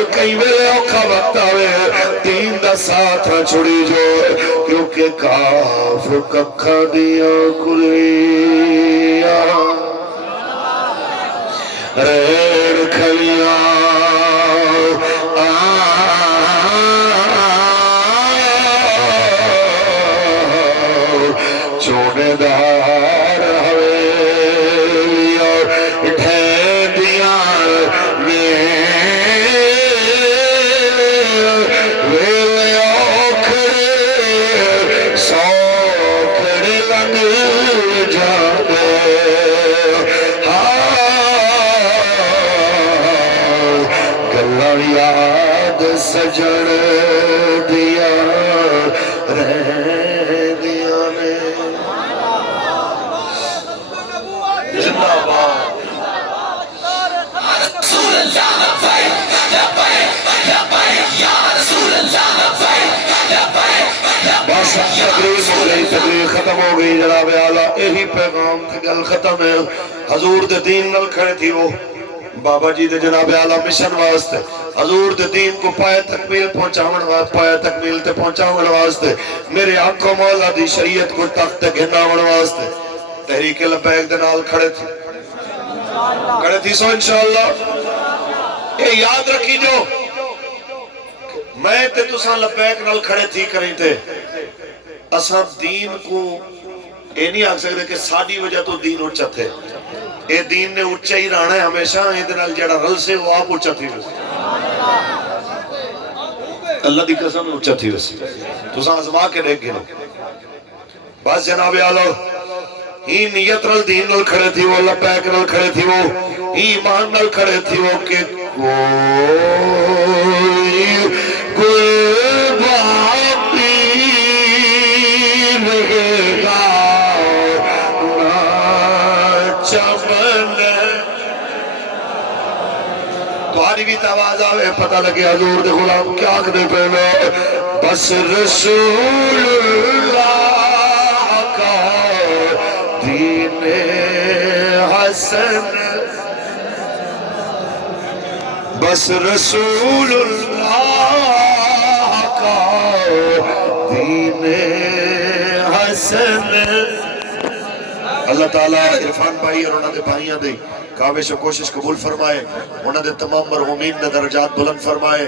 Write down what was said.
گل کئی ویلے اوکھا وقت آوے دین دا ساتھ نہ چھڑی جو کیونکہ کاف ککھا دیا کلیاں ریڑ کھلیاں چونے دار ہوئے اور ڈھیندیاں ویلے اوکھڑے سوکھڑے لنگ جانے گلہ یاد سجن دیا رہ دیا نے زندہ باد رسول اللہ لبیک لبیک لبیک یا رسول اللہ لبیک لبیک بس تقریر ہو گئی تقریر ختم ہو گئی جناب اعلیٰ یہی پیغام تھی گل ختم ہے حضور دے دین نل کھڑے تھی وہ بابا جی دے جناب اعلیٰ مشن واسطے حضور دے دین کو پائے تکمیل تے پہنچاون واسطے میرے آنکھوں مولا دی شریعت کو تخت گھناون واسطے تحریک لبیک دے نال کھڑے تھی سو انشاءاللہ یہ یاد رکھی جو میں تے تساں لبیک نال کھڑے تھی کریں تے اساں دین کو یہ نہیں آکھ سکتے کہ ساڑی وجہ تو دین اچھا تھے اے دین نے اچھا ہی رہنا ہے ہمیشہ ادھنال جڑا رل سے وہ آپ اچھا تھی رسی اللہ دی قسم اچھا تھی رسی تو ساں ازما کے دیکھ گئے بس جناب اعلیٰ ہی نیت رل دین نل کھڑے تھی وہ لبیک نل کھڑے تھی وہ ہی ایمان نل کھڑے تھی وہ کہ کوئی باقی رہے گا نہ چمن تمہاری بھی آواز آوے پتہ لگے حضور دے غلام کیا کہتے پہلے بس رسول اللہ کا دین حسن بس رسول اللہ کا دین حسن اللہ تعالیٰ عرفان بھائی اور انہوں نے بھائیاں دے کاوش و کوشش قبول فرمائے انہوں نے تمام مرحومین نے درجات بلند فرمائے